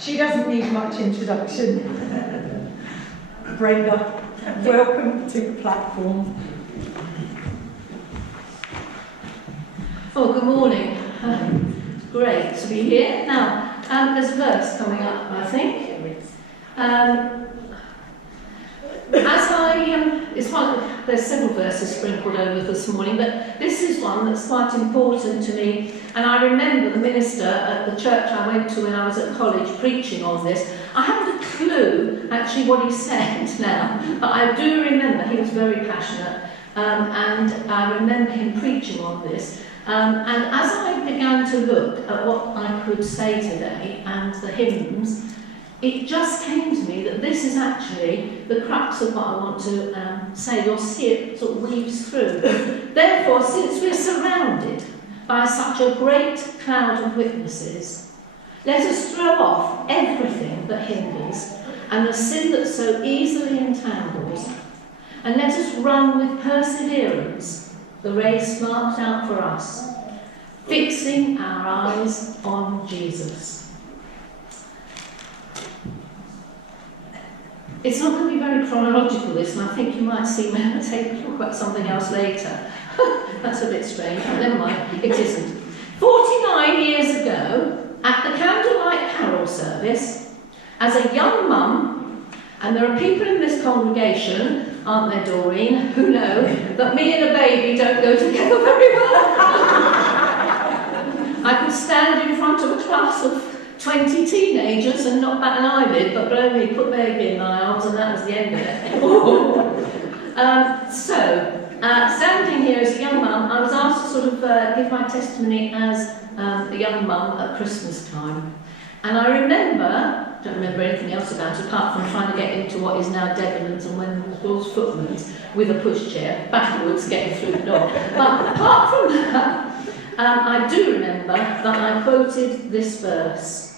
She doesn't need much introduction. Brenda, welcome to the platform. Oh, good morning. Great to be here. Now, there's a verse coming up, I think. There's several verses sprinkled over this morning, but this is one that's quite important to me. And I remember the minister at the church I went to when I was at college preaching on this. I haven't a clue actually what he said now, but I do remember he was very passionate, and I remember him preaching on this. And as I began to look at what I could say today and the hymns, it just came to me that this is actually the crux of what I want to say. You'll see it sort of weaves through. Therefore, since we're surrounded by such a great cloud of witnesses, let us throw off everything that hinders and the sin that so easily entangles, and let us run with perseverance the race marked out for us, fixing our eyes on Jesus. It's not going to be very chronological, this, and I think you might see me talk about something else later. That's a bit strange, but never mind, it isn't. 49 years ago, at the candlelight carol service, as a young mum, and there are people in this congregation, aren't there, Doreen, who know that me and a baby don't go together very well. I could stand in front of a class of 20 teenagers and not bat an eyelid, but only put baby in my arms, and that was the end of it. Standing here as a young mum, I was asked to sort of give my testimony as a young mum at Christmas time. And I don't remember anything else about it, apart from trying to get into what is now Debenhams and Wendell's Footman's with a pushchair, backwards, getting through the door. But apart from that, I do remember that I quoted this verse.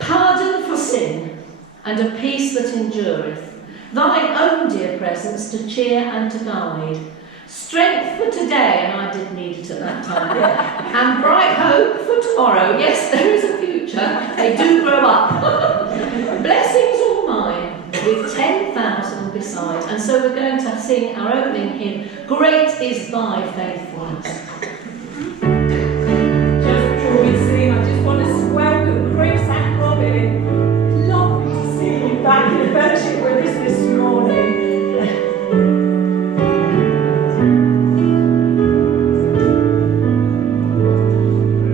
Pardon for sin, and a peace that endureth, thine own dear presence to cheer and to guide, strength for today, and I did need it at that time, and bright hope for tomorrow. Yes, there is a future, they do grow up. Blessings all mine, with 10,000 beside. And so we're going to sing our opening hymn, Great is Thy Faithfulness. I just want to welcome Chris and Robin. Lovely to see you back in fellowship with us this morning.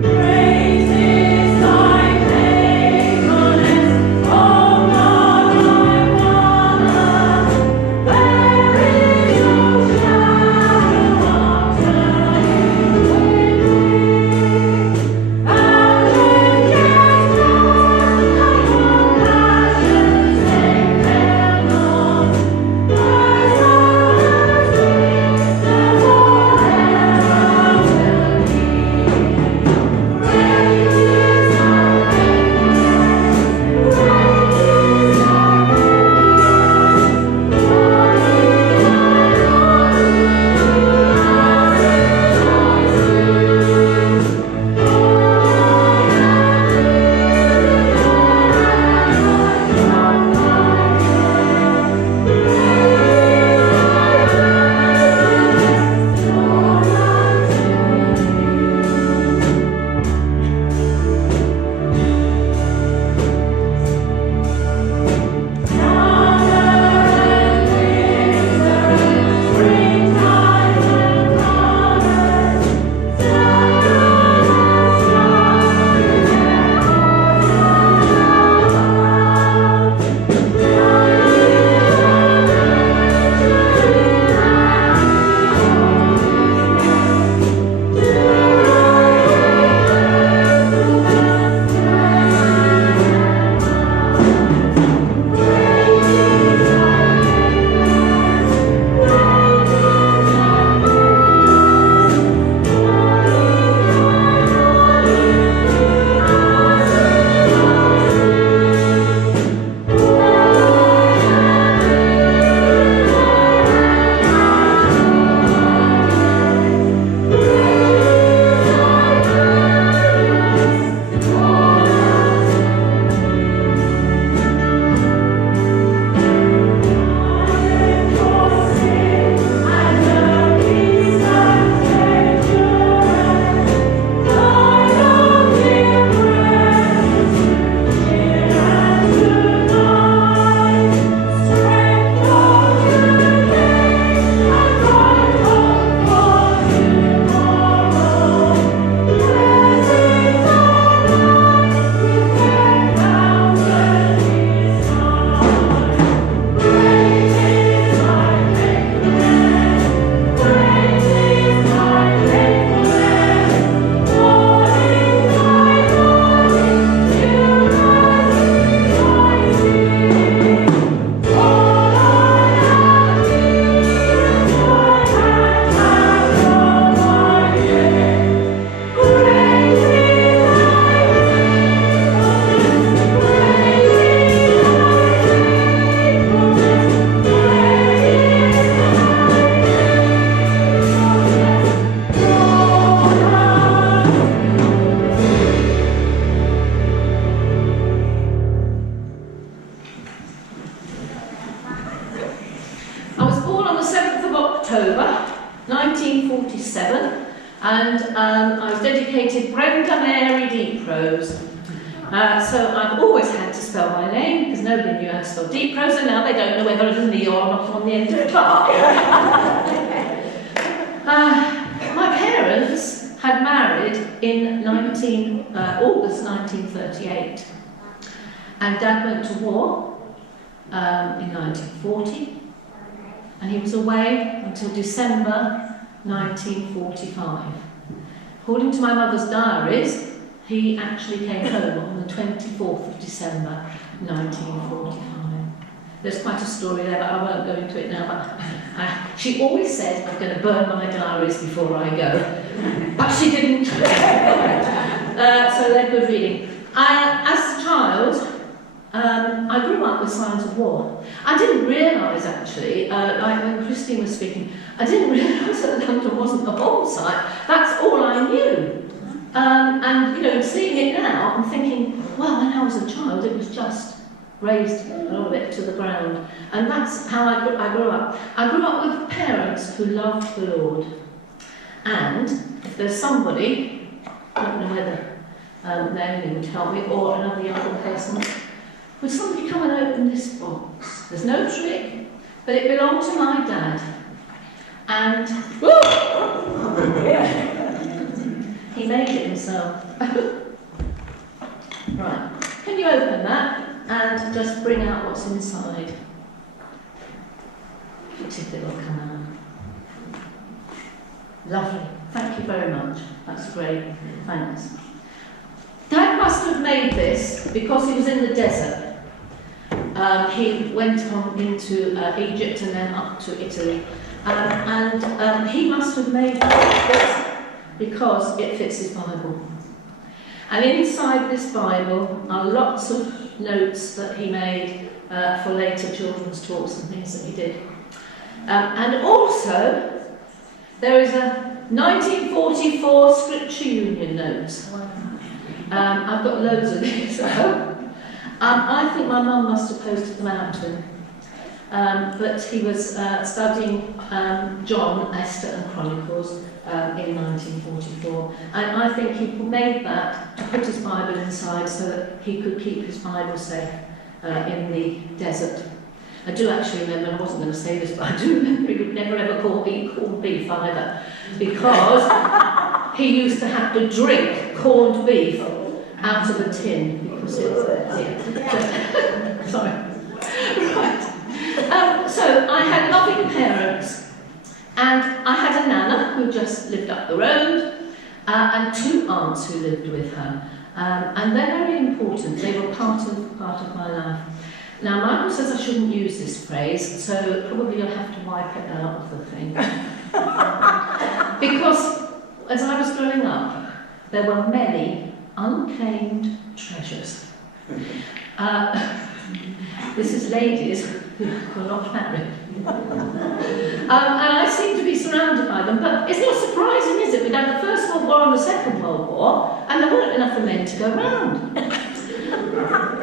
There is no shadow of turning. dedicated Brenda Mary Deeprose. So I've always had to spell my name because nobody knew how to spell Deeprose, and now they don't know whether it is me or not on the end of Clark. My parents had married in August 1938, and Dad went to war in 1940, and he was away until December 1945. According to my mother's diaries, he actually came home on the 24th of December 1945. There's quite a story there, but I won't go into it now. But she always said, I'm going to burn my diaries before I go. But she didn't. So they're good reading. As a child, I grew up with signs of war. I didn't realise, actually, like when Christine was speaking, I didn't realise that London wasn't a bomb site. That's all I knew. And, you know, seeing it now, I'm thinking, well, when I was a child, it was just raised a little bit to the ground. And that's how I grew up. I grew up with parents who loved the Lord. And if there's somebody, I don't know whether Naomi would help me, or another young person, would somebody come and open this box? There's no trick, but it belonged to my dad. And he made it himself. Right, can you open that and just bring out what's inside? If it will come out. Lovely, thank you very much. That's great, thanks. Dad must have made this because he was in the desert. He went on into Egypt and then up to Italy. And he must have made this because it fits his Bible. And inside this Bible are lots of notes that he made for later children's talks and things that he did. And also, there is a 1944 Scripture Union notes. I've got loads of these. I think my mum must have posted them out to him. But he was studying John, Esther and Chronicles in 1944. And I think he made that to put his Bible inside so that he could keep his Bible safe in the desert. I do actually remember, I wasn't going to say this, but I do remember he would never ever call corned beef either, because he used to have to drink corned beef out of a tin because it's sorry. Right. So I had loving parents, and I had a nana who just lived up the road, and two aunts who lived with her, and they're very important. They were part of my life. Now Michael says I shouldn't use this phrase, so probably you'll have to wipe it out of the thing, because as I was growing up, there were many unclaimed treasures. This is ladies who were not married. And I seem to be surrounded by them, but it's not surprising, is it? We'd had the First World War and the Second World War, and there weren't enough men to go round.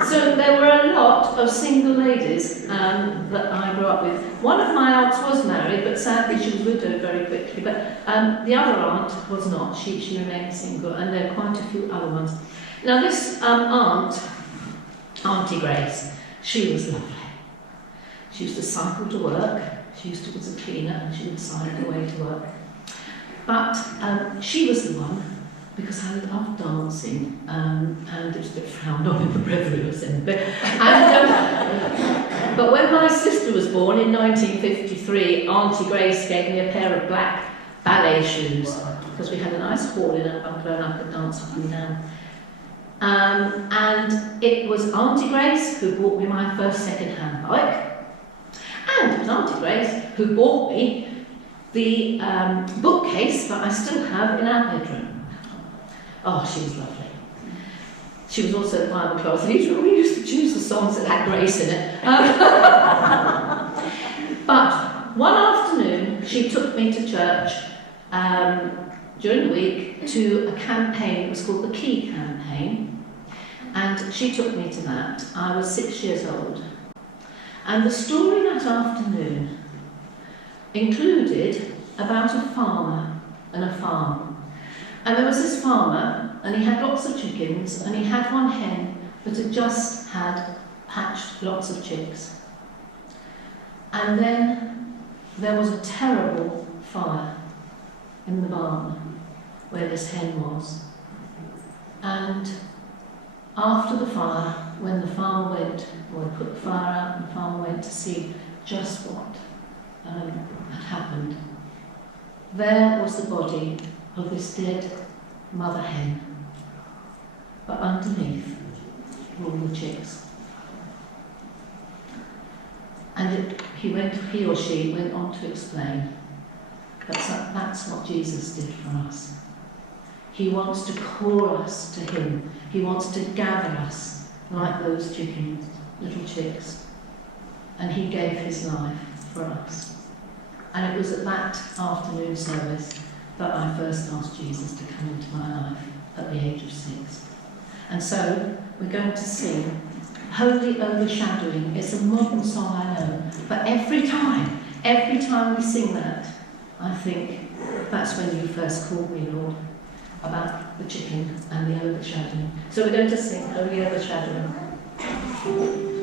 So there were a lot of single ladies that I grew up with. One of my aunts was married, but sadly she was widowed very quickly. But the other aunt was not. She remained single, and there are quite a few other ones. Now this aunt, Auntie Grace, she was lovely. She used to cycle to work. She was a cleaner, and she would cycle away to work. But she was the one, because I loved dancing, and it was a bit frowned on in the Breviary Assembly. But when my sister was born in 1953, Auntie Grace gave me a pair of black ballet shoes, because we had a nice hall in our bungalow and I could dance up and down. And it was Auntie Grace who bought me my first second-hand bike, and it was Auntie Grace who bought me the bookcase that I still have in our bedroom. Oh, she was lovely. She was also the Bible class leader. We used to choose the songs that had grace in it. But one afternoon, she took me to church during the week to a campaign. It was called the Key Campaign. And she took me to that. I was 6 years old. And the story that afternoon included about a farmer and a farm. And there was this farmer, and he had lots of chickens, and he had one hen that had just had hatched lots of chicks. And then there was a terrible fire in the barn where this hen was. And after the fire, when the farmer went, or he put the fire out and the farmer went to see just what had happened, there was the body of this dead mother hen, but underneath were all the chicks. And he or she went on to explain that that's what Jesus did for us. He wants to call us to him. He wants to gather us like those chickens, little chicks. And he gave his life for us. And it was at that afternoon service that I first asked Jesus to come into my life at the age of 6. And so we're going to sing Holy Overshadowing. It's a modern song, I know, but every time we sing that, I think that's when you first called me, Lord, about the chicken and the overshadowing. So we're going to sing Holy Overshadowing. Thank you.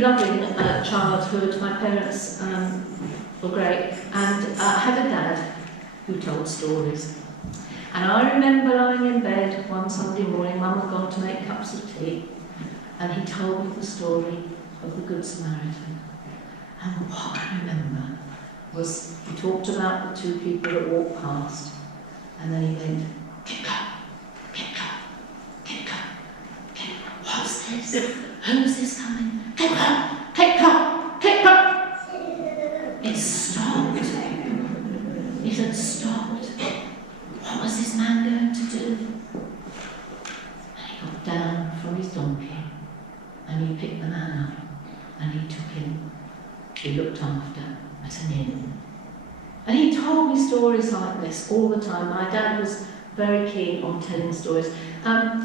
loving childhood. My parents were great, and I had a dad who told stories. And I remember lying in bed one Sunday morning, Mum had gone to make cups of tea, and he told me the story of the Good Samaritan. And what I remember was he talked about the two people that walked past, and then he went, "Get up, get up, get up, get up. What's this? Who's this coming? Get up, get up, get up." It stopped. It had stopped. What was this man going to do? And he got down from his donkey, and he picked the man up, and he took him. He looked after at an inn. And he told me stories like this all the time. My dad was very keen on telling stories.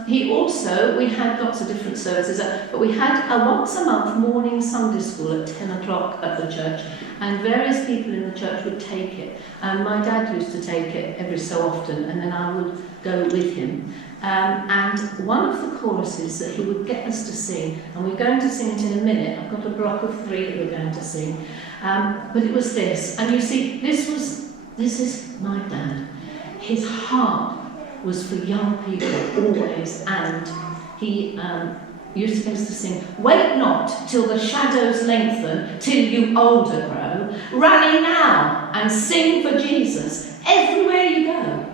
We had lots of different services, but we had a once a month morning Sunday school at 10 o'clock at the church, and various people in the church would take it. And my dad used to take it every so often, and then I would go with him. And one of the choruses that he would get us to sing, and we're going to sing it in a minute, I've got a block of 3 that we're going to sing, but it was this. And you see, this is my dad. His heart was for young people always, and he used to get us to sing, "Wait not till the shadows lengthen, till you older grow. Rally now and sing for Jesus everywhere you go.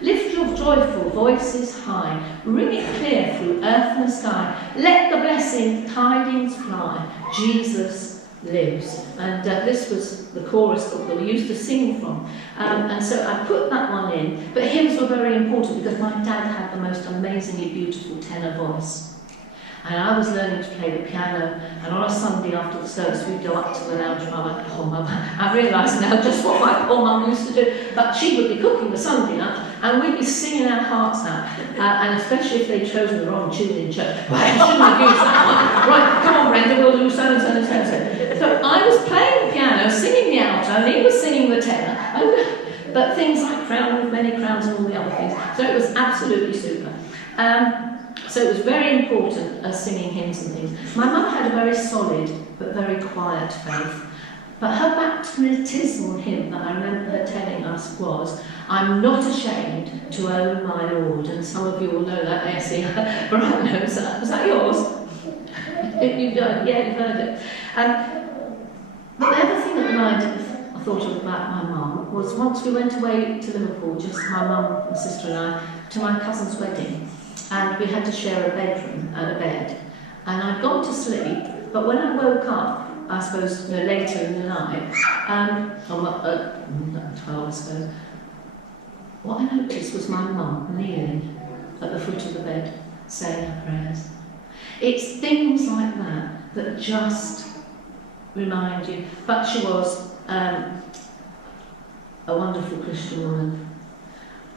Lift your joyful voices high, ring it clear through earth and sky. Let the blessed tidings fly, Jesus lives." And this was the chorus that we used to sing from. And so I put that one in. But hymns were very important because my dad had the most amazingly beautiful tenor voice. And I was learning to play the piano, and on a Sunday after the service we'd go up to the lounge and I went, "Oh Mum," I realise now just what my poor Mum used to do, but she would be cooking the Sunday lunch and we'd be singing our hearts out, and especially if they'd chosen the wrong tune in church. Right, you shouldn't have used that one. Right, come on Brenda, we'll do so and so and so and so. So I was playing the piano, singing the alto, and he was singing the tenor, but things like Crown with Many Crowns and all the other things. So it was absolutely super. So it was very important singing hymns and things. My mum had a very solid but very quiet faith. But her baptismal hymn that I remember her telling us was, "I'm not ashamed to own my Lord." And some of you will know that, I see. Brian knows that. Was that yours? You've done it. Yeah, you've heard it. But the other thing that I thought of about my mum was once we went away to Liverpool, just my mum and sister and I, to my cousin's wedding. And we had to share a bedroom and a bed. And I'd gone to sleep, but when I woke up, I suppose later in the night, 12 I suppose, what I noticed was my mum kneeling at the foot of the bed, saying her prayers. It's things like that that just remind you. But she was a wonderful Christian woman.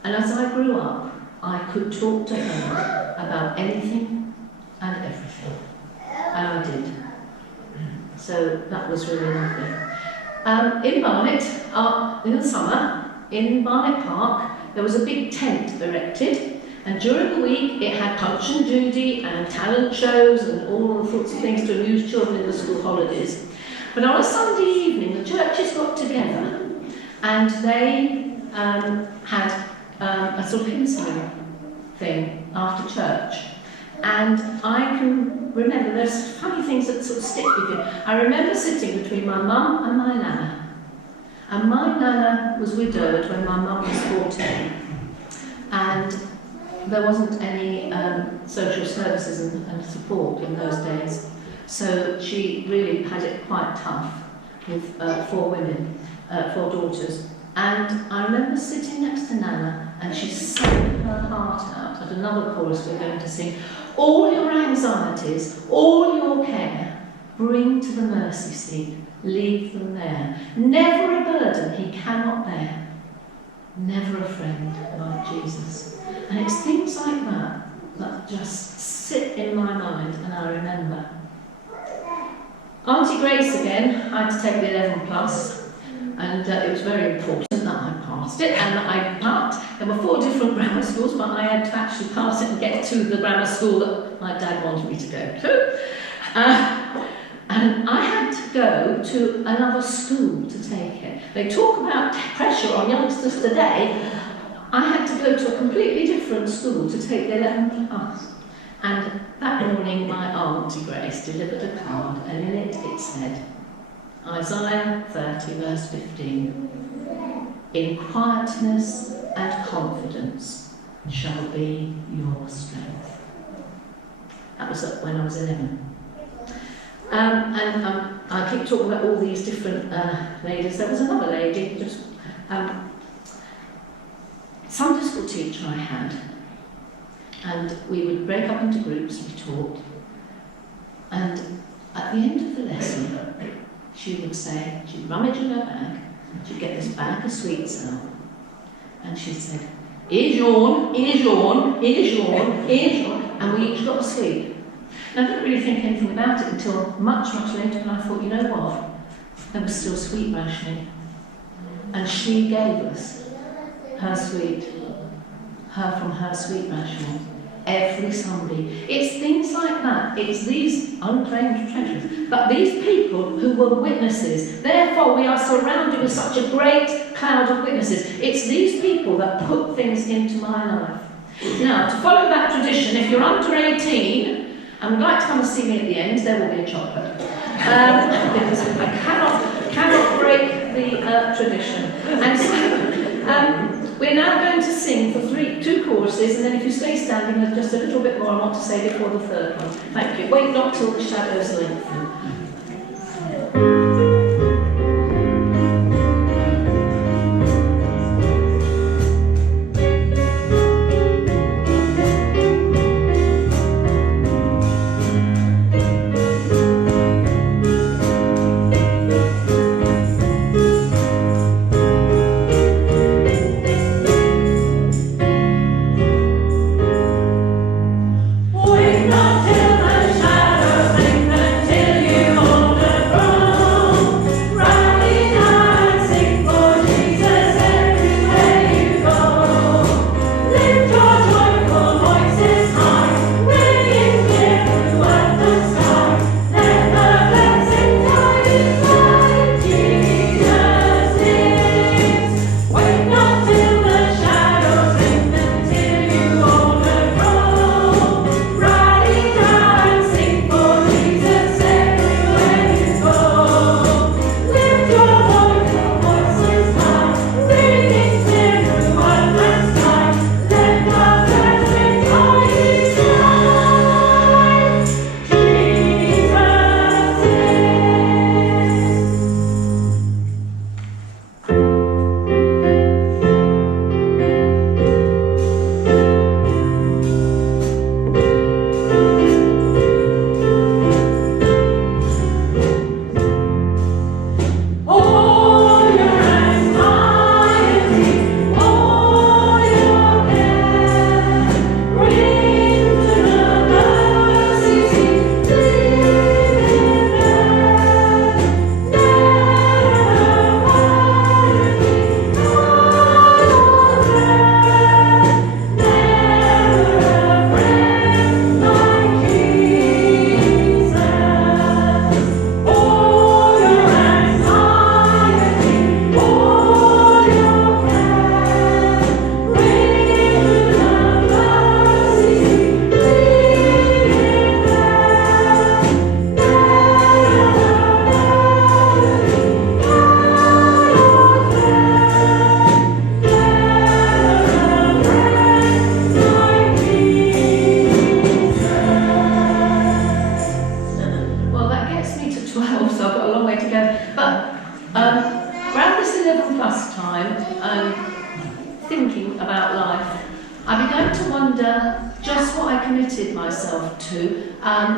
And as I grew up, I could talk to her about anything and everything. And I did. So that was really lovely. In Barnet, in the summer, in Barnet Park, there was a big tent erected. And during the week, it had Punch and Judy and talent shows and all the sorts of things to amuse children in the school holidays. But on a Sunday evening, the churches got together and they had a sort of hymn singing thing after church. And I can remember, there's funny things that sort of stick with you. I remember sitting between my mum and my nana. And my nana was widowed when my mum was 14. And there wasn't any social services and support in those days. So she really had it quite tough with 4 women, 4 daughters. And I remember sitting next to Nana, and she sang her heart out at another chorus we're going to sing. "All your anxieties, all your care, bring to the mercy seat, leave them there. Never a burden he cannot bear, never a friend like Jesus." And it's things like that that just sit in my mind, and I remember. Auntie Grace again, I had to take the 11 plus. And it was very important that I passed it, and I passed. There were 4 different grammar schools, but I had to actually pass it and get to the grammar school that my dad wanted me to go to. And I had to go to another school to take it. They talk about pressure on youngsters today. I had to go to a completely different school to take the 11 plus. And that morning my Auntie Grace delivered a card, and in it said, Isaiah 30 verse 15, in quietness and confidence shall be your strength. That was when I was 11. I keep talking about all these different ladies. There was another lady, just Sunday school teacher I had, and we would break up into groups and talk. And at the end of the lesson, she would say, she'd rummage in her bag, she'd get this bag of sweets out, and she'd say, here's yourn, here's yourn, here's yourn, here's yourn, and we each got a sweet. And I didn't really think anything about it until much, much later, and I thought, you know what? There was still sweet rationing. And she gave us her sweet, her from her sweet rationing, every Sunday. It's things like that. It's these unclaimed treasures. But these people who were witnesses, therefore we are surrounded with such a great cloud of witnesses. It's these people that put things into my life. Now, to follow that tradition, if you're under 18, and would like to come and see me at the end, there will be a chocolate. Because I cannot break the tradition. And so we're now going to sing for two choruses, and then if you stay standing, there's just a little bit more I want to say before the third one. Thank you. Wait not till the shadows lengthen.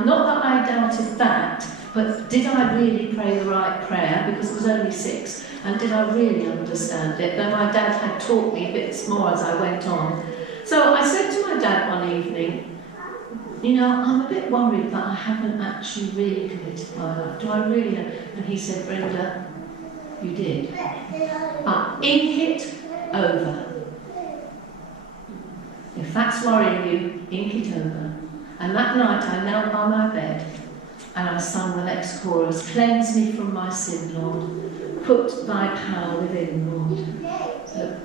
Not that I doubted that, but did I really pray the right prayer? Because I was only 6, and did I really understand it? Though my dad had taught me bits more as I went on. So I said to my dad one evening, you know, I'm a bit worried that I haven't actually really committed my life. Do I really? And he said, Brenda, you did. But ink it over. If that's worrying you, ink it over. And that night I knelt by my bed And I sung the next chorus, cleanse me from my sin, Lord. Put thy power within, Lord. So,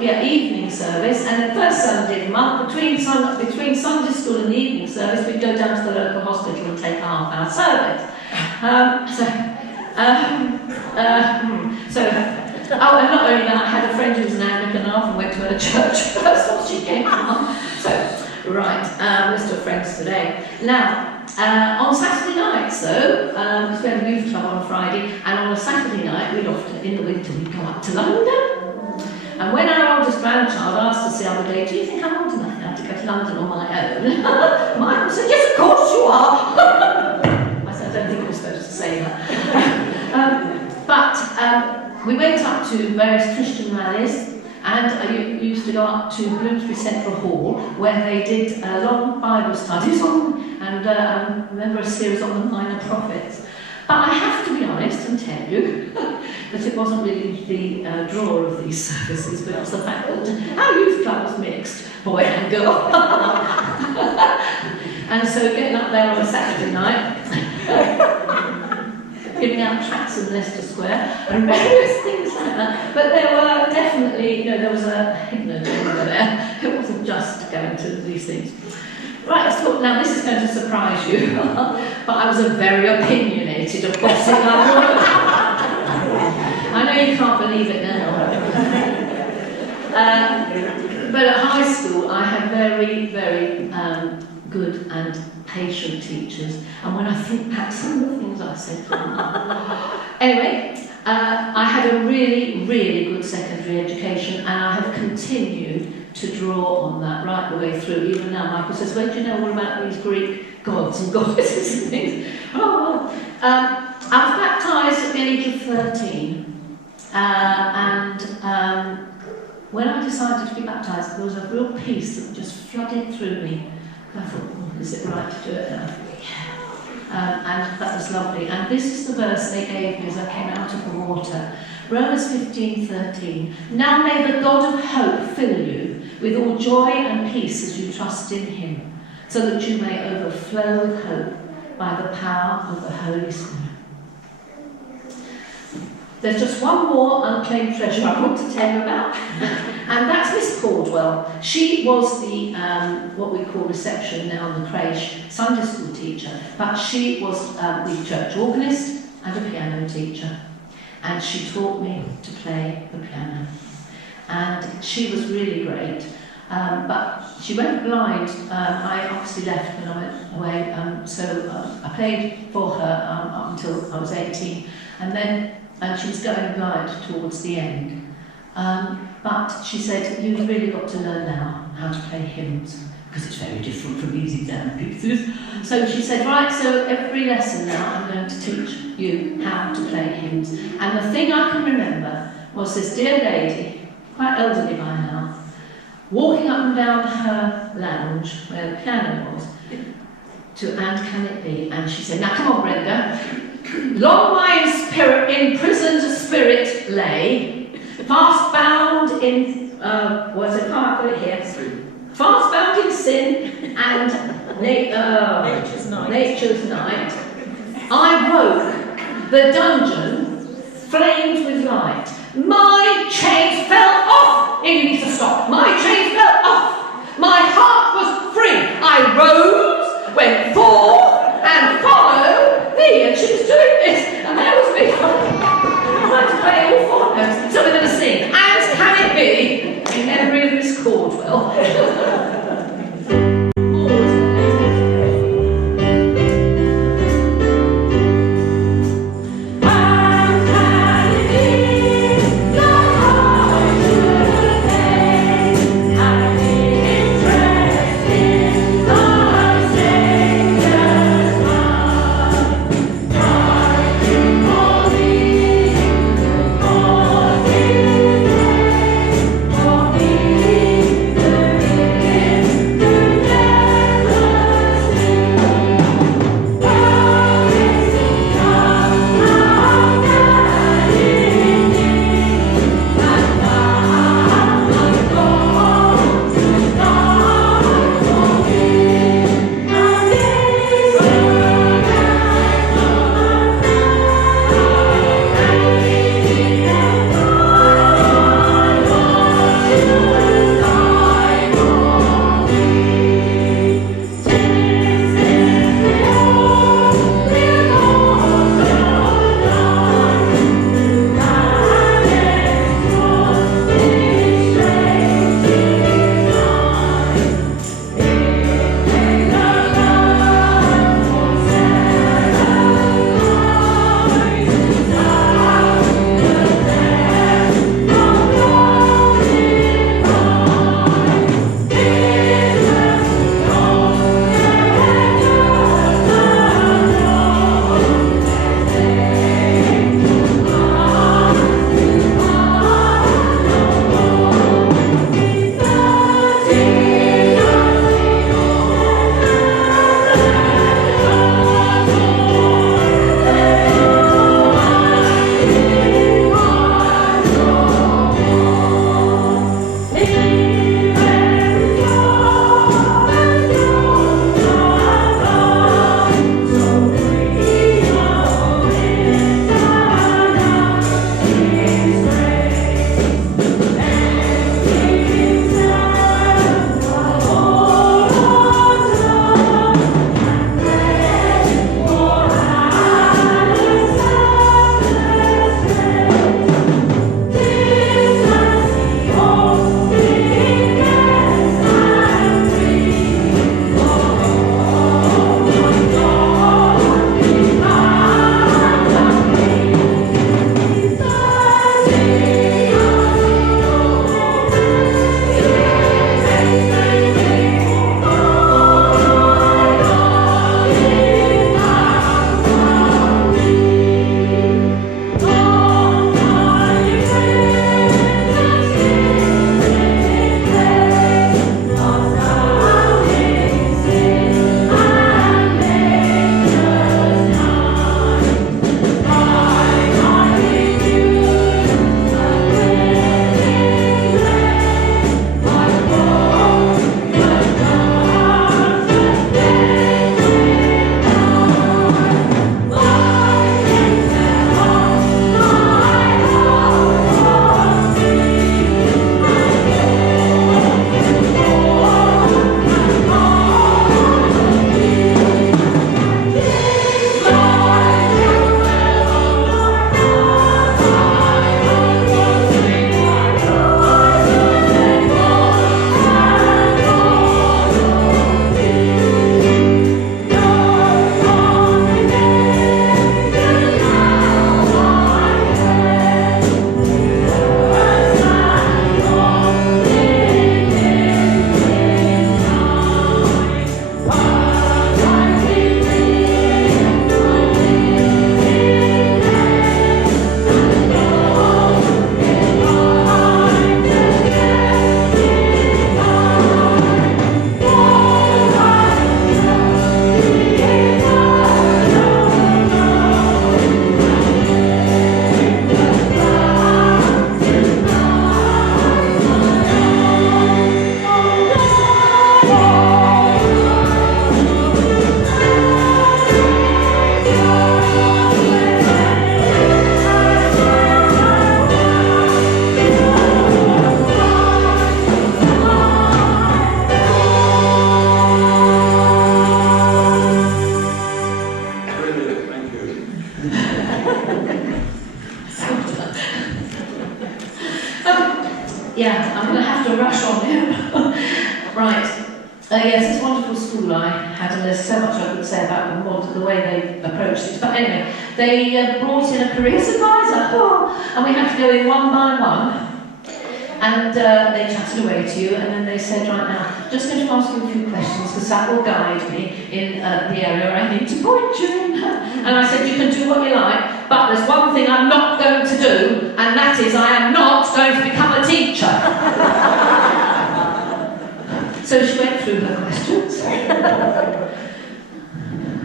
yeah. Evening service, and the first Sunday of the month, between Sunday school and the evening service, we'd go down to the local hospital and take a half-hour service. And not only that, I had a friend who was an Anglican and often went to her church first while she came on. We're still friends today. Now, on Saturday nights, though, because we had a youth club on Friday, and on a Saturday night, in the winter, we'd go up to London. And when our oldest grandchild asked us the other day, do you think I'm old enough now to go to London on my own? Michael said, yes, of course you are. I said, I don't think I was supposed to say that. But we went up to various Christian rallies, and I used to go up to Bloomsbury Central Hall, where they did long Bible studies and I remember a series on the Minor Prophets. But I have to be honest and tell you that it wasn't really the draw of these services, but it was the fact that our youth club was mixed, boy and girl. And so getting up there on a Saturday night, giving out tracts in Leicester Square, and various things like that. But there were definitely, there was a hidden agenda there. It wasn't just going to these things. Right, let's talk. Now this is going to surprise you, but I was a very opinionated, bossy young woman. I know you can't believe it now. But at high school, I had very, very good and patient teachers, and when I think back, some of the things I said to them. Anyway, I had a really, really good secondary education, and I have continued to draw on that right the way through. Even now, Michael says, well, do you know all about these Greek gods and goddesses and things? I was baptised at the age of 13, and when I decided to be baptised, there was a real peace that just flooded through me. I thought, oh, is it right to do it? And I thought, yeah. And that was lovely. And this is the verse they gave me as I came out of the water. Romans 15:13. Now may the God of hope fill you with all joy and peace as you trust in him, so that you may overflow with hope by the power of the Holy Spirit. There's just one more unclaimed treasure I want to tell you about, and that's Miss Caldwell. She was the, what we call reception now in the creche, Sunday school teacher, but she was the church organist and a piano teacher. And she taught me to play the piano. And she was really great. But she went blind. I obviously left when I went away, so I played for her up until I was 18, and then she was going blind towards the end. But she said, "You've really got to learn now how to play hymns, because it's very different from these exam pieces." So she said, "Right, so every lesson now I'm going to teach you how to play hymns." And the thing I can remember was this dear lady, quite elderly by now, walking up and down her lounge where the piano was, to "And Can It Be?" And she said, "Now come on, Brenda. Long my imprisoned spirit lay, fast bound in, what's it, can't put it here, fast bound in sin and nature's night. I woke, the dungeon flamed with light. My chains fell off. You need to stop. My chains fell off. My heart was free. I rose, went forth, and followed thee." And she was doing this, and there was me trying to play all four notes. So we're going to sing "And Can It Be?" in memory of Miss Caldwell. yeah, I'm going to have to rush on here. Right. Yes, this wonderful school I had, and there's so much I could say about the way they approached it. But anyway, they brought in a careers advisor, and we had to go in one by one. And they chatted away to you, and then they said, right now, just going to ask you a few questions, because that will guide me in the area I need to point you in. And I said, you can do what you like, but there's one thing I'm not going to do, and that is I am not going to become a teacher. So she went through her questions.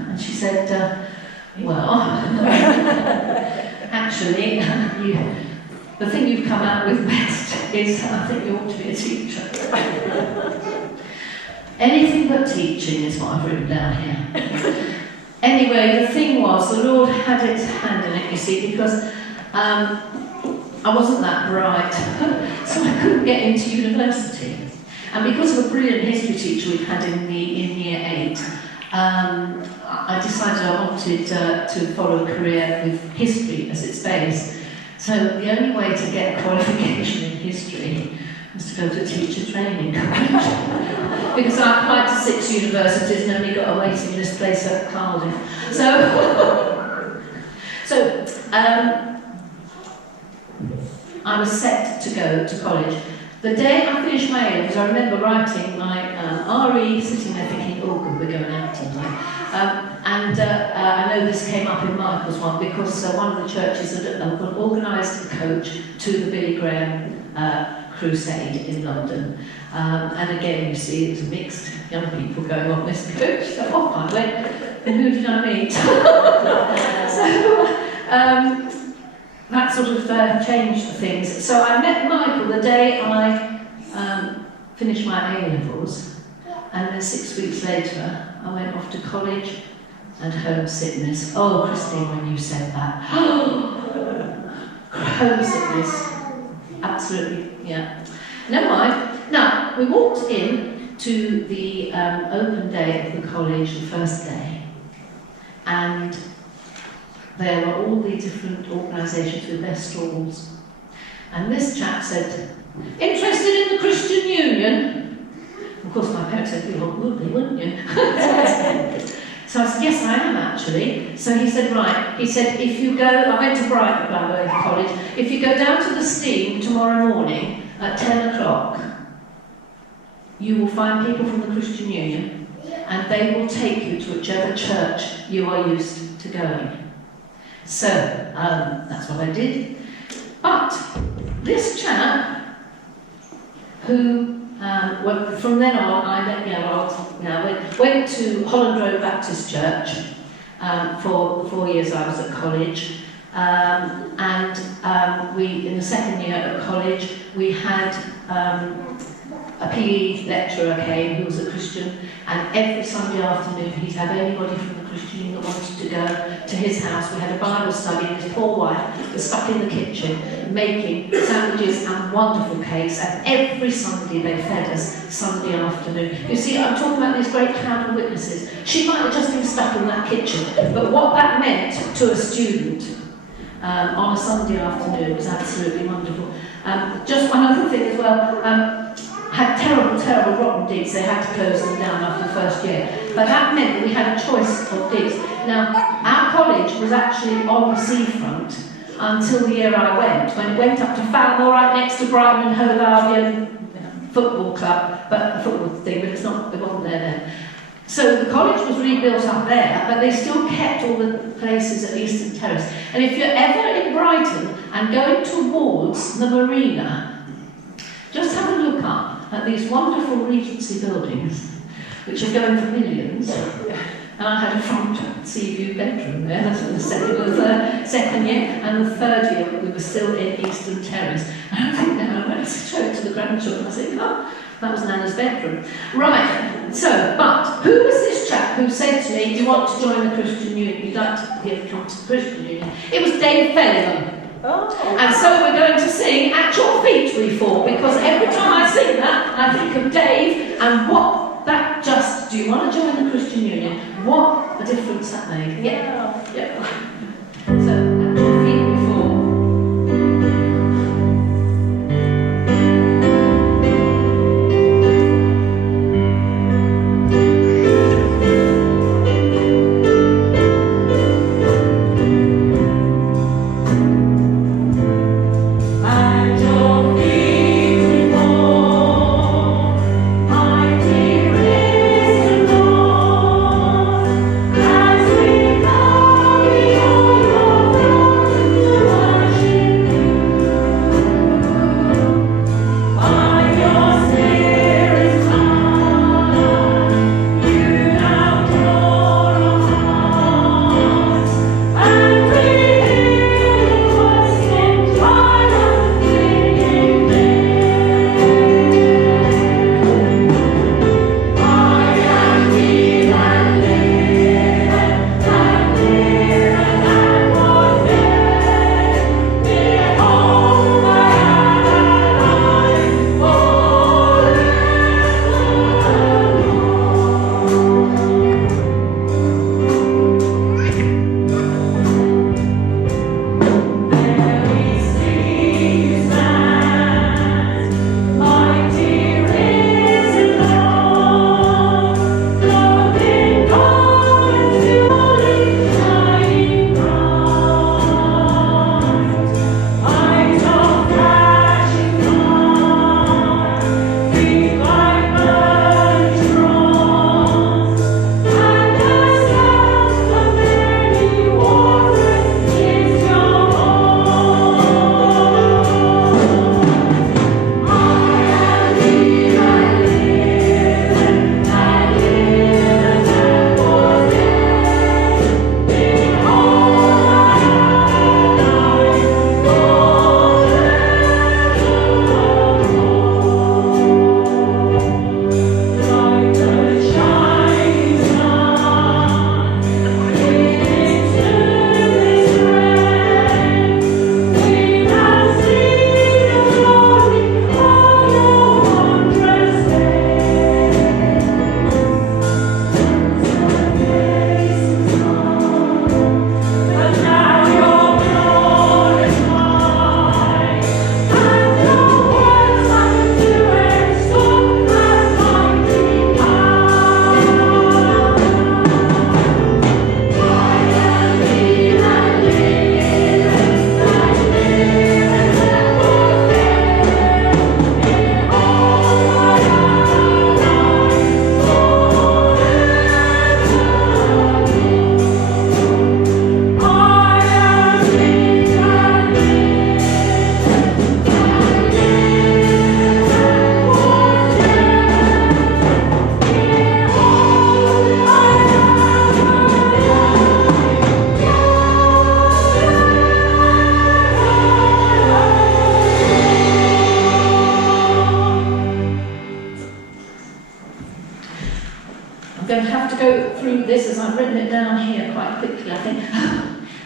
And she said, well, actually, the thing you've come out with best is I think you ought to be a teacher. Anything but teaching is what I've written down here. Anyway, the thing was, the Lord had his hand in it, you see, because I wasn't that bright, so I couldn't get into university. And because of a brilliant history teacher we had in year 8, I decided I wanted to follow a career with history as its base. So the only way to get a qualification in history was to go to a teacher training college. Because I applied to 6 universities and only got a waiting list place at Cardiff. So I was set to go to college. The day I finished my A-levels, I remember writing my RE, sitting there thinking, oh good, we're going out tonight. I know this came up in Michael's one because one of the churches had organised a coach to the Billy Graham crusade in London. And again, you see, it was mixed young people going on this coach. So off I went, and who did I meet? That sort of changed things. So I met Michael the day I finished my A-levels, and then 6 weeks later I went off to college and homesickness. Oh, Christine, when you said that. Homesickness. Absolutely, yeah. Never mind. Now, we walked in to the open day of the college, the first day, and there were all the different organisations with their stalls. And this chap said, interested in the Christian Union? Of course, my parents said, you would be, wouldn't you? So I said, yes, I am actually. So he said, right. He said, if you go, I went to Brighton, by the way, college. If you go down to the Steam tomorrow morning at 10 o'clock, you will find people from the Christian Union, and they will take you to whichever church you are used to going. So, that's what I did. But this chap, who, from then on, I went to Holland Road Baptist Church for the 4 years I was at college. We, in the second year at college, we had a PE lecturer came who was a Christian, and every Sunday afternoon he'd have anybody from the Christian Union that wanted to go to his house. We had a Bible study, and his poor wife was stuck in the kitchen making sandwiches and wonderful cakes, and every Sunday they fed us Sunday afternoon. You see, I'm talking about this great cloud of witnesses. She might have just been stuck in that kitchen, but what that meant to a student on a Sunday afternoon was absolutely wonderful. Just one other thing as well. Had terrible, rotten digs. They had to close them down after the first year. But that meant that we had a choice of digs. Now, our college was actually on the seafront until the year I went, when it went up to Falmore, right next to Brighton and Hove Albion football club, but a football thing, but it wasn't there then. So the college was rebuilt up there, but they still kept all the places at Eastern Terrace. And if you're ever in Brighton and going towards the marina, just have a look up at these wonderful Regency buildings, which are going for millions. And I had a front sea view bedroom there. That's the second year, and the third year we were still in Eastern Terrace. And I think now I went to show it to the grandchildren. I said, oh, that was Nana's bedroom. Right, so, but who was this chap who said to me, you want to join the Christian Union, you'd like to come to the Christian Union? It was Dave Fellingham. Oh. And so we're going to sing At Your Feet We Fall, because every time I sing that, I think of Dave and what that just, do you want to join the Christian Union? What a difference that made. Yeah. Yeah. So, At Your Feet We Fall.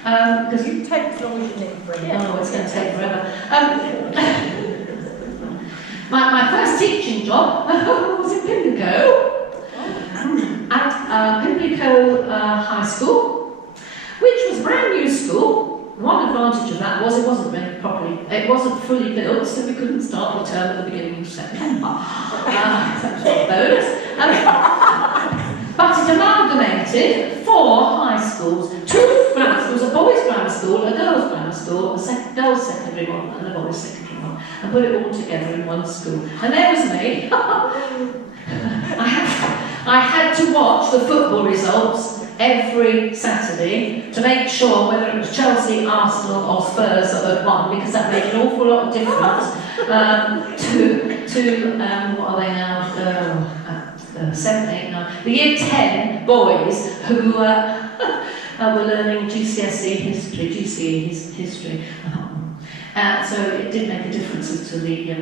Because You take as long as you need, Brenda. oh, it's going to take forever. My first teaching job was in Pimlico, at Pimlico High School, which was a brand new school. One advantage of that was it wasn't ready properly. It wasn't fully built, so we couldn't start the term at the beginning of September. That was a bonus. But it amalgamated 4 high schools, 2 grammar schools, a boys' grammar school, a girls' grammar school, a girls' secondary one, and a boys' secondary one, and put it all together in one school. And there was me. I had to watch the football results every Saturday to make sure whether it was Chelsea, Arsenal or Spurs that had won, because that made an awful lot of difference to what are they now? 7, 8, 9, the year 10 boys who were learning GCSE history. So it did make a difference as to the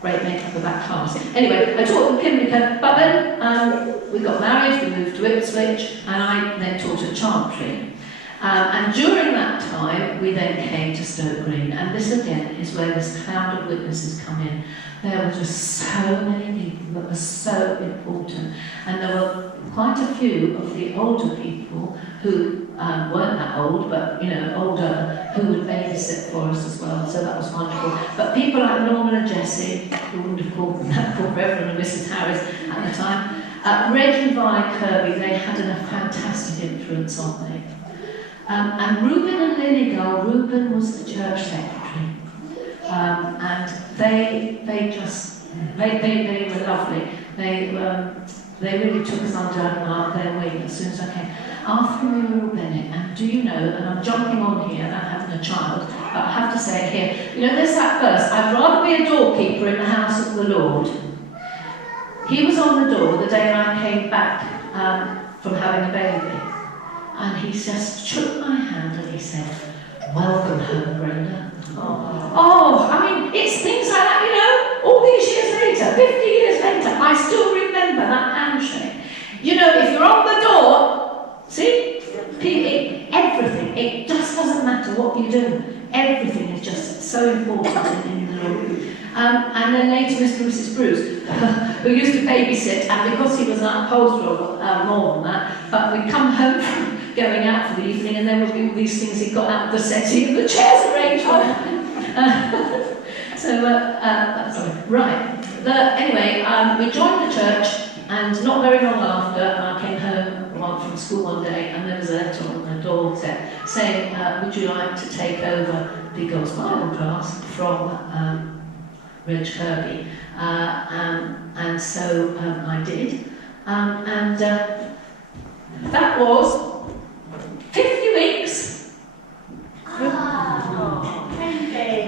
great makeup of that class. Anyway, I taught at Pimlico, but then we got married, we moved to Ipswich, and I then taught at Chantry. And during that time, we then came to Stoke Green, and this again is where this cloud of witnesses come in. There were just so many people that were so important, and there were quite a few of the older people who weren't that old, but older, who would babysit for us as well. So that was wonderful. But people like Norman and Jessie, who would have called Reverend and Mrs. Harris at the time, Reg and Vi Kirby, they had a fantastic influence on me. And Reuben and Lily Gull, Reuben was the church secretary, and they were lovely. They really took us under their wing as soon as I came. After Muriel Bennett, and do you know, and I'm jumping on here, and I'm having a child, but I have to say it here, there's that verse, I'd rather be a doorkeeper in the house of the Lord. He was on the door the day I came back from having a baby. And he just shook my hand and he said, "Welcome home, Brenda." Oh, I mean, it's things like that, all these years later, 50 years later, I still remember that handshake. If you're on the door, see? Everything, it just doesn't matter what you do. Everything is just so important in the Lord. And then later, Mr. and Mrs. Bruce, who used to babysit, and because he was an upholsterer, more than that, but we'd come home from going out for the evening, and there would be all these things he got out of the settee, and the chairs arranged for him. Right. Anyway, we joined the church, and not very long after, I came home from school one day, and there was a letter on my door saying, "Would you like to take over the Girls' Bible class from Reg Kirby?" And so I did, and that was 50 weeks.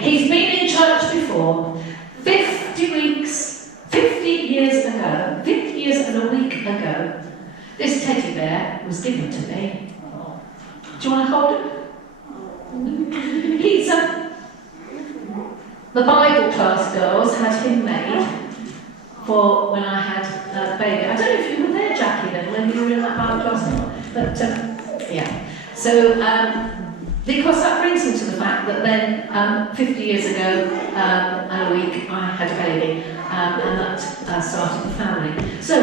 He's been in church before. 50 weeks, 50 years ago, 50 years and a week ago, this teddy bear was given to me. Do you want to hold it? He's the Bible class girls had him made for when I had a baby. I don't know if you were there, Jackie, then, when you were in that Bible class or not. But, yeah. So, because that brings me to the fact that then, 50 years ago and a week, I had a baby, and that started the family. So,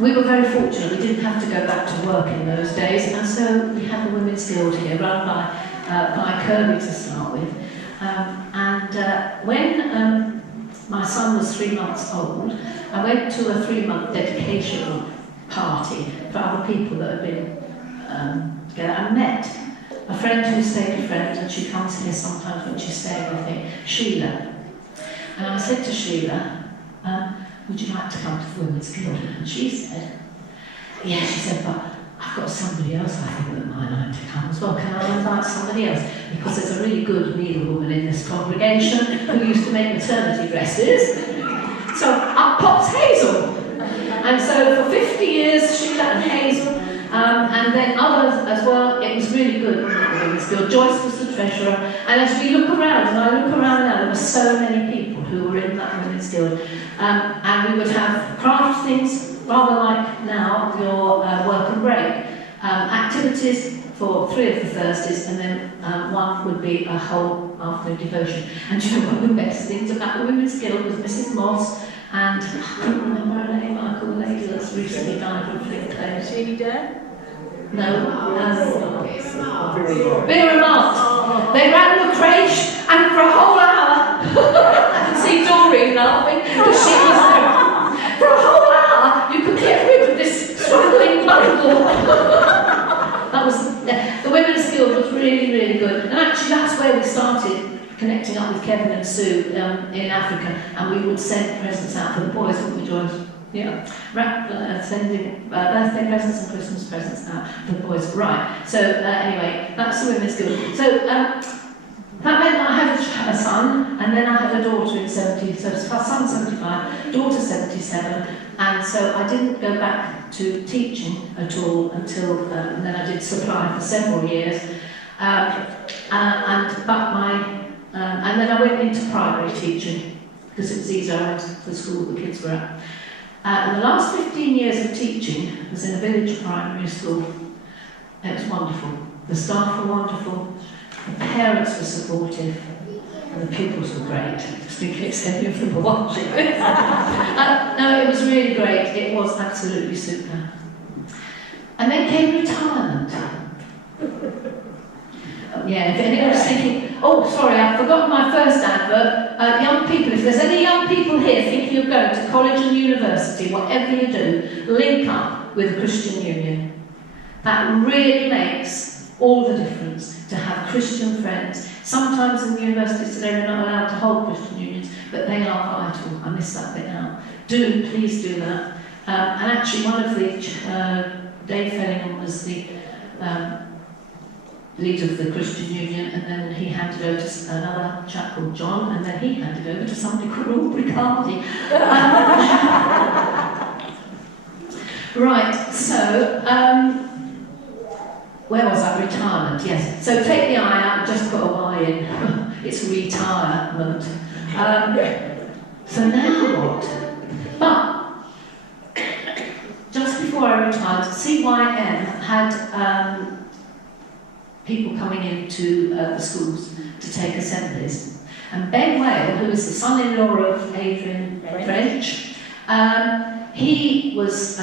we were very fortunate. We didn't have to go back to work in those days, and so we had the Women's Guild here, run by Kirby to start with. When my son was 3 months old, I went to a 3-month dedication party for other people that had been together. I met a friend who stayed a friend, and she comes here sometimes when she's staying with me, Sheila. And I said to Sheila, "Would you like to come to the Women's Guild?" And she said, "Yeah," she said, "but I've got somebody else I think that might like to come as well. Can I invite somebody else? Because there's a really good needlewoman in this congregation who used to make maternity dresses." So up pops Hazel. And so for 50 years, Sheila and Hazel, and then others as well, it was really good, wasn't it, the Women's Guild? Joyce was the treasurer. And as we look around, and I look around now, there were so many people who were in that Women's Guild. And we would have craft things, rather like now, your work and break. activities for 3 of the Thursdays, and then one would be a whole afternoon devotion. And you know, one of the best things about the Women's Guild was Mrs. Moss, and I couldn't remember her name, I call the lady that's recently died from flick claims. No, Vera Mart. They ran the creche, and for a whole hour, I can see Doreen laughing, because she was there. For a whole hour, you could get rid of this struggling bundle. That was, the Women's Guild was really, really good. And actually, that's where we started connecting up with Kevin and Sue in Africa, and we would send presents out for the boys, wouldn't we, Joyce? Yeah, sending birthday presents and Christmas presents out for the boys. Right, so anyway, that's the Women's Guild. So that meant I had a son, and then I had a daughter in 70, so son 75, daughter 77, and so I didn't go back to teaching at all until, and then I did supply for several years, and then I went into primary teaching, because it was easier. I went to the school the kids were at. And the last 15 years of teaching was in a village primary school. It was wonderful. The staff were wonderful, the parents were supportive, and the pupils were great, just in case any of them were watching. No, it was really great. It was absolutely super. And then came retirement. Yeah, if anyone's thinking, oh, sorry, I've forgotten my first advert. Young people, if there's any young people here thinking of going to college and university, whatever you do, link up with a Christian union. That really makes all the difference, to have Christian friends. Sometimes in the universities today we're not allowed to hold Christian unions, but they are vital. I missed that bit out. Please do that. And actually one of the, Dave Fellingham was the leader of the Christian Union, and then he handed over to another chap called John, and then he handed over to somebody called Aubrey Cardi. Right, so, where was that? Retirement, yes. So take the I out, just put a Y in. It's retirement. So now what? But, just before I retired, CYM had people coming into the schools to take assemblies. And Ben Whale, who was the son-in-law of Adrian French, he was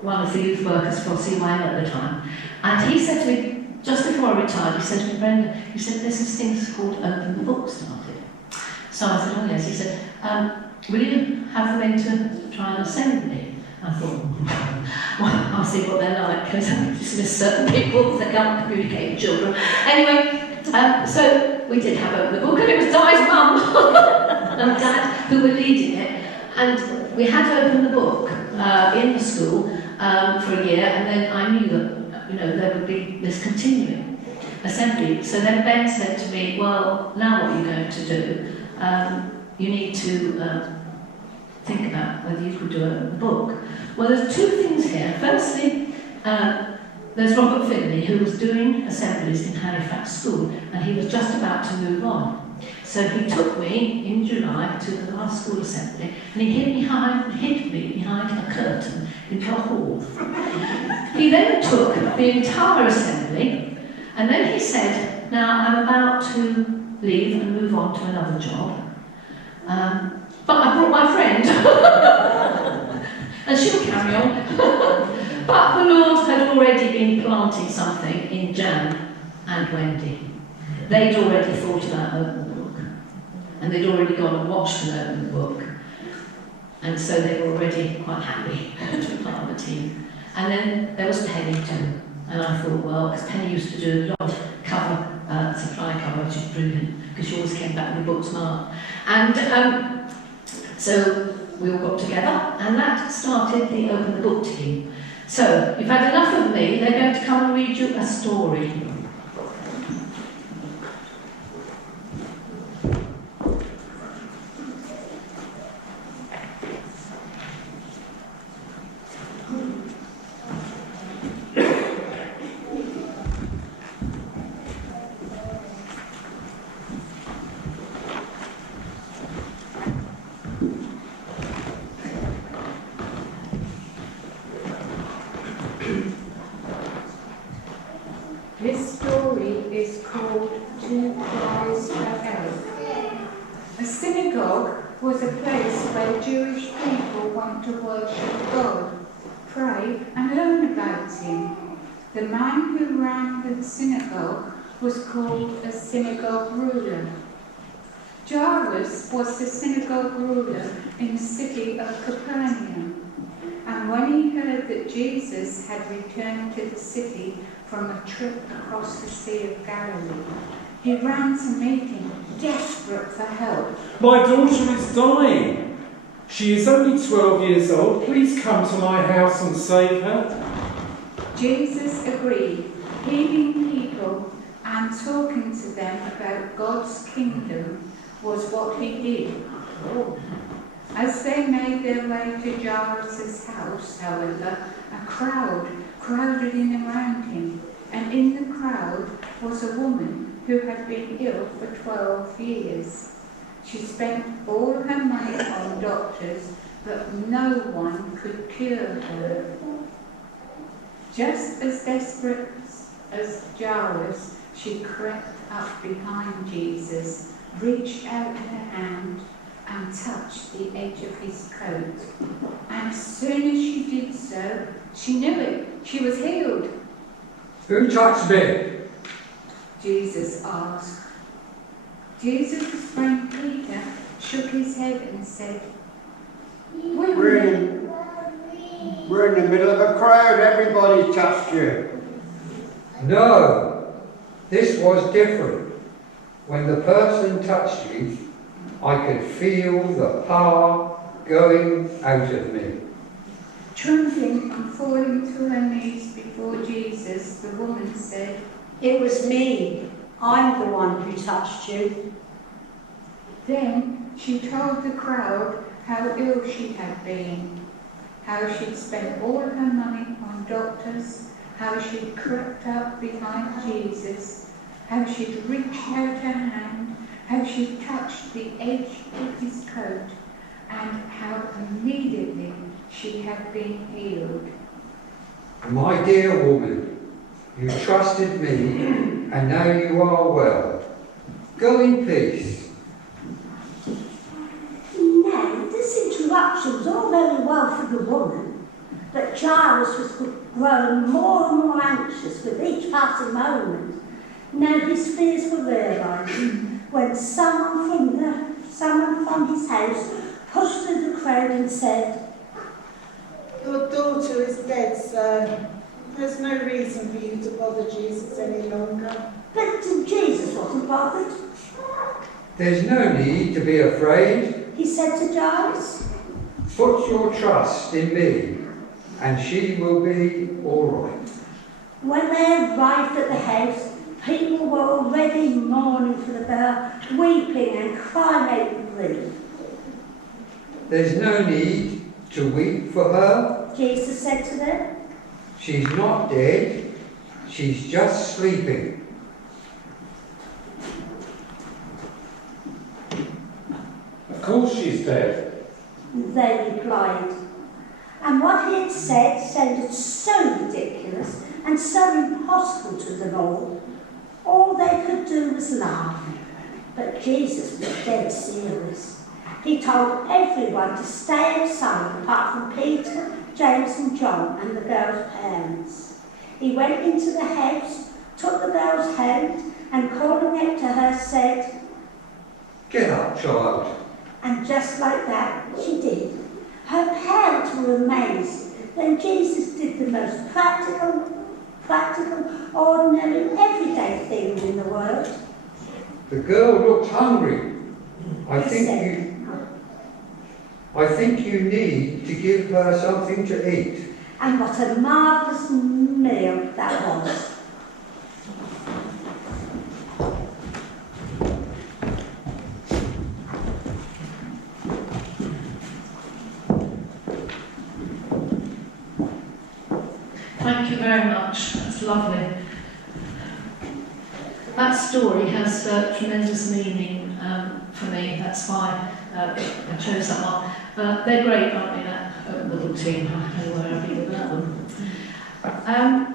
one of the youth workers for CYM at the time. And he said to me, just before I retired, he said to me, Brenda, he said, there's this thing called Open the Book started. So I said, oh yes. He said, will you have them in to try an assembly? I thought, well, I'll see what they're like, because I dismiss certain people that can't communicate with children. Anyway, so we did have Open the Book, and it was Di's mum and Dad who were leading it. And we had to open the book in the school for a year, and then I knew that, you know, there would be this continuing assembly. So then Ben said to me, well, now what are you going to do? You need to think about whether you could do a book. Well, there's two things here. Firstly, there's Robert Finley, who was doing assemblies in Halifax School, and he was just about to move on. So he took me in July to the last school assembly, and he hid me behind a curtain in the hall. He then took the entire assembly, and then he said, now I'm about to leave and move on to another job. But I brought my friend, and she'll carry on. But the Lord had already been planting something in Jan and Wendy. They'd already thought about Open the Book, and they'd already gone and watched an Open the Book, and so they were already quite happy to be part of the team. And then there was Penny too, and I thought, well, because Penny used to do a lot of cover, supply cover, which is brilliant, because she always came back with books marked. And so we all got together, and that started the Open the Book team. So, you've had enough of me, they're going to come and read you a story. This story is called Two Cries for Help. A synagogue was a place where Jewish people went to worship God, pray and learn about him. The man who ran the synagogue was called a synagogue ruler. Jairus was the synagogue ruler in the city of Capernaum. And when he heard that Jesus had returned to the city from a trip across the Sea of Galilee, he ran to meet him, desperate for help. My daughter is dying. She is only 12 years old. Please come to my house and save her. Jesus agreed, healing people and talking to them about God's kingdom was what he did. As they made their way to Jairus' house, however, a crowd crowded in around him, and in the crowd was a woman who had been ill for 12 years. She spent all her money on doctors, but no one could cure her. Just as desperate as Jairus, she crept up behind Jesus, reached out her hand and touched the edge of his coat. And as soon as she did so, she knew it. She was healed. Who touched me? Jesus asked. Jesus' friend Peter shook his head and said, We're in the middle of a crowd. Everybody touched you. No, this was different. When the person touched me, I could feel the power going out of me. Trembling and falling to her knees before Jesus, the woman said, It was me. I'm the one who touched you. Then she told the crowd how ill she had been, how she'd spent all her money on doctors, how she'd crept up behind Jesus, how she'd reached out her hand, how she'd touched the edge of his coat, and how immediately she had been healed. My dear woman, you trusted me, and now you are well. Go in peace. Now, this interruption was all very well for the woman, but Jairus was growing more and more anxious with each passing moment. Now his fears were realising when someone from his house pushed through the crowd and said, Your daughter is dead, sir. There's no reason for you to bother Jesus any longer. But Jesus wasn't bothered. There's no need to be afraid. He said to Jairus, Put your trust in me, and she will be all right. When they arrived at the house, people were already mourning for the girl, weeping and crying out with grief. There's no need to weep for her. Jesus said to them, She's not dead. She's just sleeping. Of course she's dead. they replied. And what he had said sounded so ridiculous and so impossible to them all. All they could do was laugh. But Jesus was dead serious. He told everyone to stay outside apart from Peter, James and John and the girl's parents. He went into the house, took the girl's hand and calling out to her said, "Get up, child." And just like that, she did. Her parents were amazed. Then Jesus did the most practical, ordinary, everyday thing in the world. The girl looked hungry. I think you need to give her something to eat. And what a marvellous meal that was. Thank you very much. That's lovely. That story has tremendous meaning for me. That's why I chose that one. They're great, aren't they, that little team? I don't know where I've been without them.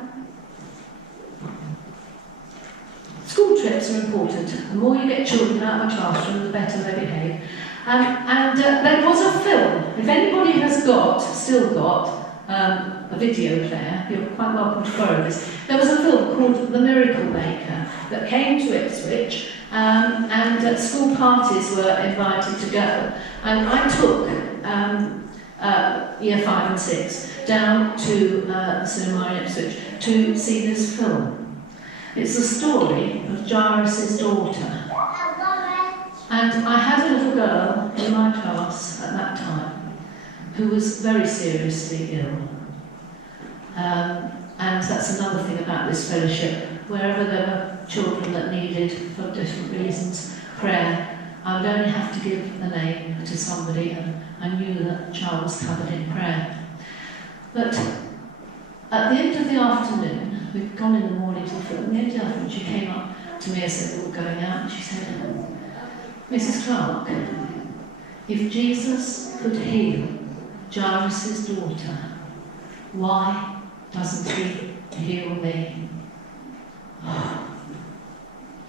reps are important. The more you get children out of a classroom, the better they behave. There was a film. If anybody has still got a video player, you're quite welcome to borrow this. There was a film called The Miracle Maker that came to Ipswich, and school parties were invited to go. And I took year 5 and 6 down to the cinema in Ipswich to see this film. It's the story of Jairus' daughter. And I had a little girl in my class at that time who was very seriously ill. And that's another thing about this fellowship. Wherever there were children that needed, for different reasons, prayer, I would only have to give a name to somebody, and I knew that the child was covered in prayer. But at the end of the afternoon, we'd gone in the morning to the film, at the end of the afternoon she came up to me and said, we were going out, and she said, Mrs. Clark, if Jesus could heal Jairus' daughter, why doesn't he heal me? Oh,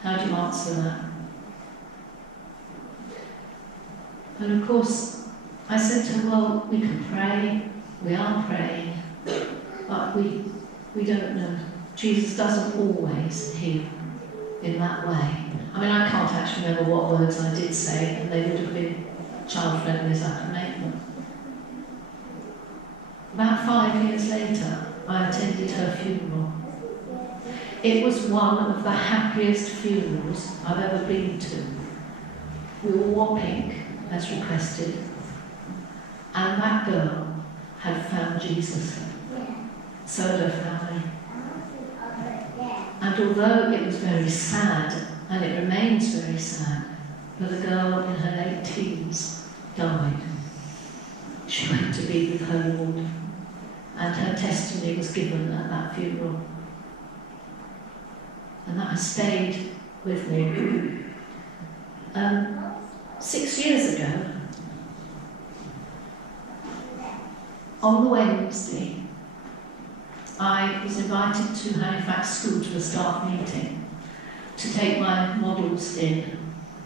how do you answer that? And of course, I said to her, well, we can pray, we are praying, but we don't know. Jesus doesn't always heal in that way. I mean, I can't actually remember what words I did say, and they would have been child-friendly as I can make them. About 5 years later, I attended her funeral. It was one of the happiest funerals I've ever been to. We all wore pink, as requested, and that girl had found Jesus. So had her family. And although it was very sad, and it remains very sad, that a girl in her late teens died. She went to be with her Lord, and her testimony was given at that funeral. And that has stayed with me. 6 years ago, on the Wednesday, I was invited to Halifax School to a staff meeting to take my models in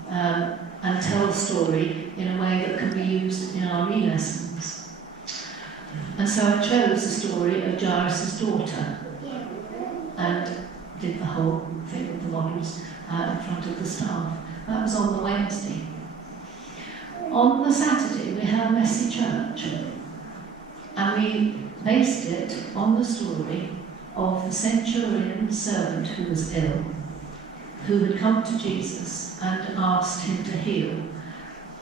and tell the story in a way that can be used in our lessons. And so I chose the story of Jairus' daughter and did the whole thing with the models in front of the staff. That was on the Wednesday. On the Saturday, we had a messy church, and we based it on the story of the centurion servant who was ill, who had come to Jesus and asked him to heal,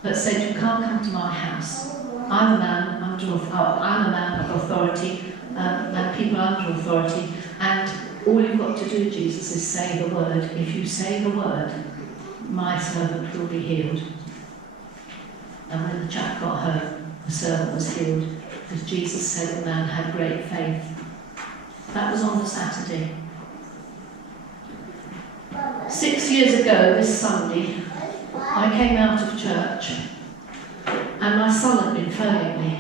but said, you can't come to my house. I'm a man of authority, and people are under authority, and all you've got to do, Jesus, is say the word. If you say the word, my servant will be healed. And when the chap got home, the servant was healed, because Jesus said the man had great faith. That was on the Saturday. 6 years ago, this Sunday, I came out of church, and my son had been phoning me.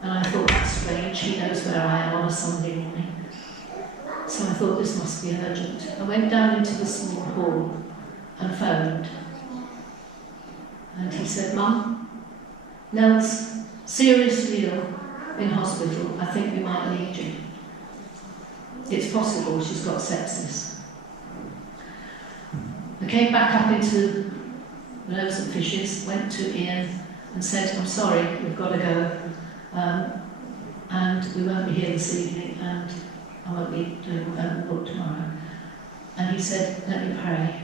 And I thought, that's strange, he knows where I am on a Sunday morning. So I thought, this must be urgent. I went down into the small hall and phoned. And he said, Mum, Nell's seriously ill in hospital. I think we might need you. It's possible she's got sepsis. I came back up into Loaves and Fishes, went to Ian and said, I'm sorry, we've got to go. And we won't be here this evening, and I won't be doing the book tomorrow. And he said, let me pray.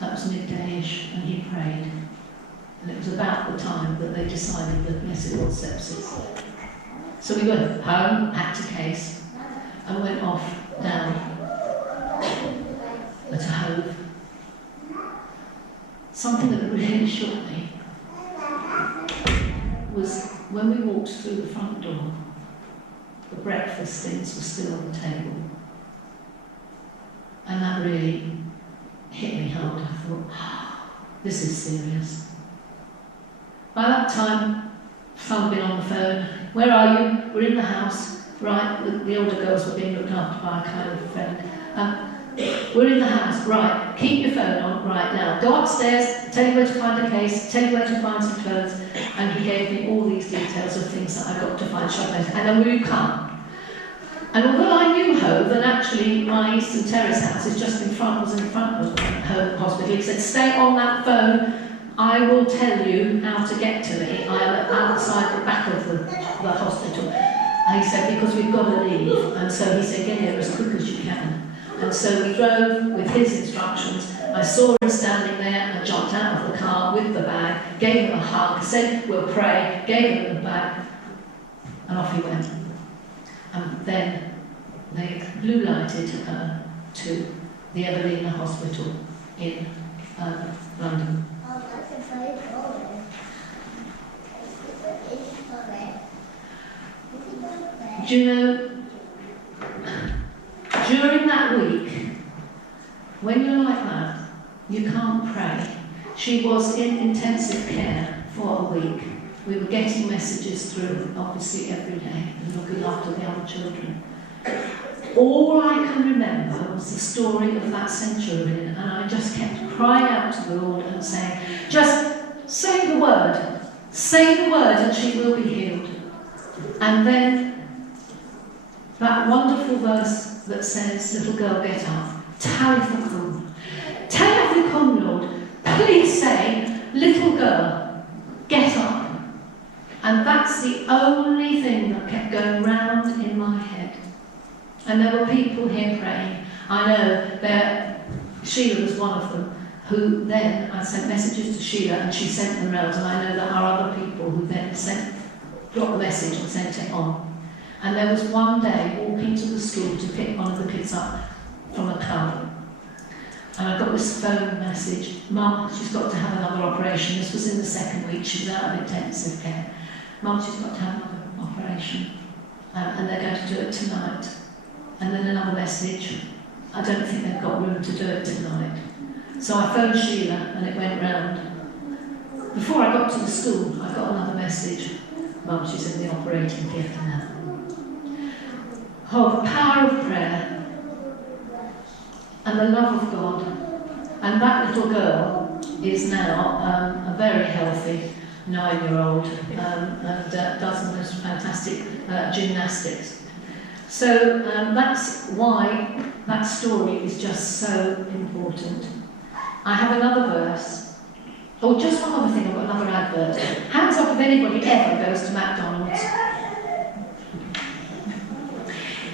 That was midday-ish, and he prayed. And it was about the time that they decided that, yes, it was sepsis. So we went home, hacked a case, and went off down at a Hove. Something that really shook me was when we walked through the front door, the breakfast things were still on the table. And that really hit me hard. I thought, this is serious. By that time, son had been on the phone. Where are you? We're in the house. Right, the older girls were being looked after by a kind of friend. We're in the house, right, keep your phone on right now. Go upstairs, tell you where to find a case, tell you where to find some clothes, and he gave me all these details of things that I got to find shopping. And then will you come? And although I knew Hove, and actually my Eastern Terrace house is just in front, was in front of Hove Hospital, he said, stay on that phone, I will tell you how to get to me. I am outside the back of the hospital. And he said, because we've got to leave. And so he said, get here as quick as you can. And so we drove with his instructions. I saw him standing there, I jumped out of the car with the bag, gave him a hug, said, we'll pray, gave him the bag, and off he went. And then they blue lighted her to the Evelina Hospital in London. Do you know, during that week, when you're like that, you can't pray. She was in intensive care for a week. We were getting messages through, obviously, every day, and looking after the other children. All I can remember was the story of that centurion, and I just kept crying out to the Lord and saying, just say the word, and she will be healed. And then that wonderful verse that says, little girl, get up. Talitha kum. Talitha kum, Lord. Please say, little girl, get up. And that's the only thing that kept going round in my head. And there were people here praying. I know Sheila was one of them, who then I sent messages to Sheila and she sent them round. And I know there are other people who then got the message and sent it on. And there was one day walking to the school to pick one of the kids up from a club. And I got this phone message, Mum, she's got to have another operation. This was in the second week, she was out of intensive care. Mum, she's got to have another operation. And they're going to do it tonight. And then another message, I don't think they've got room to do it tonight. So I phoned Sheila and it went round. Before I got to the school, I got another message, Mum, she's in the operating theatre now. Oh, the power of prayer and the love of God. And that little girl is now a very healthy 9-year-old and does the most fantastic gymnastics. So that's why that story is just so important. I have another verse. Oh, just one other thing, I've got another advert. Hands up if anybody ever goes to McDonald's.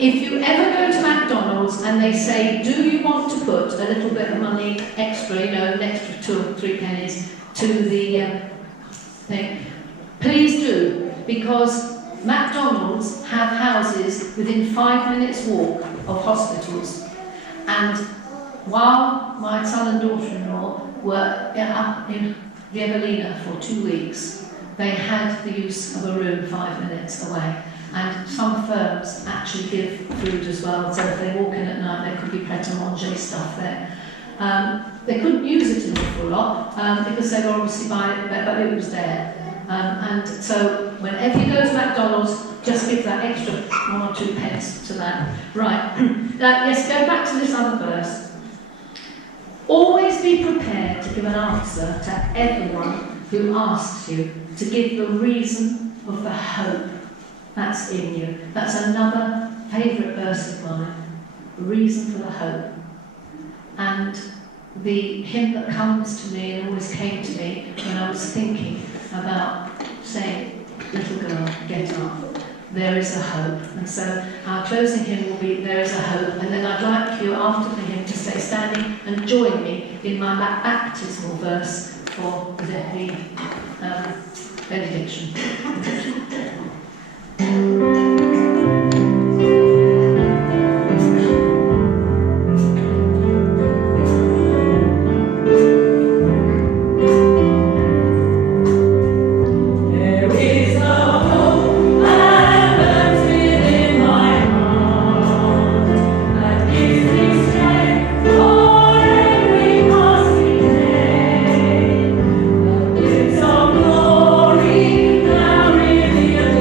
If you ever go to McDonald's and they say, do you want to put a little bit of money extra, an extra 2 or 3 pennies to the thing, please do, because McDonald's have houses within 5 minutes walk of hospitals. And while my son and daughter-in-law were up in the Evelina for 2 weeks, they had the use of a room 5 minutes away. And some firms actually give food as well, so if they walk in at night, there could be pret-a-manger stuff there. They couldn't use it an awful lot because they were obviously buying it, but it was there. And so whenever you go to McDonald's, just give that extra 1 or 2 pence to that. Right, yes, go back to this other verse. Always be prepared to give an answer to everyone who asks you, to give the reason of the hope that's in you. That's another favourite verse of mine, the reason for the hope. And the hymn that comes to me and always came to me when I was thinking about saying, little girl, get up, there is a hope. And so our closing hymn will be, there is a hope. And then I'd like you after the hymn to stay standing and join me in my baptismal verse for the benediction. Glory, now revealed.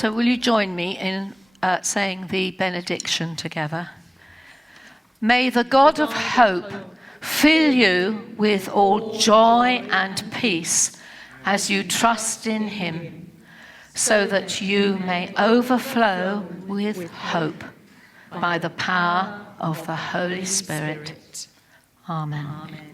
So will you join me in saying the benediction together? May the God of hope fill you with all joy and peace as you trust in him, so that you may overflow with hope by the power of the Holy Spirit. Amen.